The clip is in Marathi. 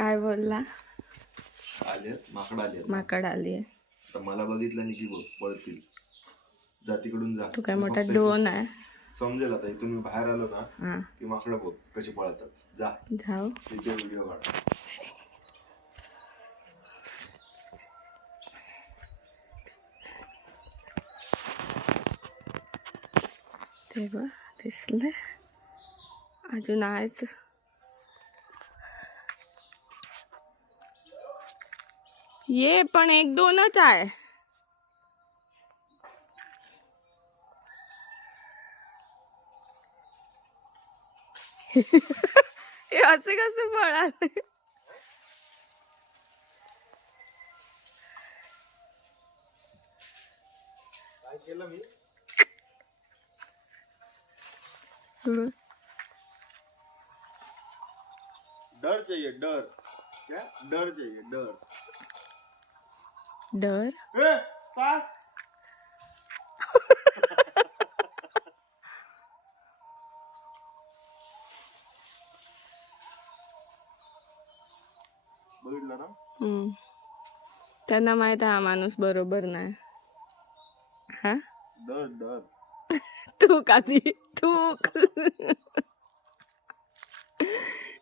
काय बोलला? आले माकड आले माकड आली आहे. तर मला बघितलं नाही की पळतील. जा तिकडून जा. तू काय मोठा ड्रोन आहे? समजेल आता इथून मी बाहेर आलो ना हा की माकडं बघ कशी पळतात. जा जाऊ. तिथे व्हिडिओ काढ. ते बघ दिसले अजून आहेच. ये पण एक दोनच आहे. हे असे कसे पळाले? काय केलं मी? डर चाहिए डर. क्या डर चाहिए डर. डर ए पास. बघितलं ना. त्यांना माहित आहे हा माणूस बरोबर नाही. हा डर डर. तू का ती तू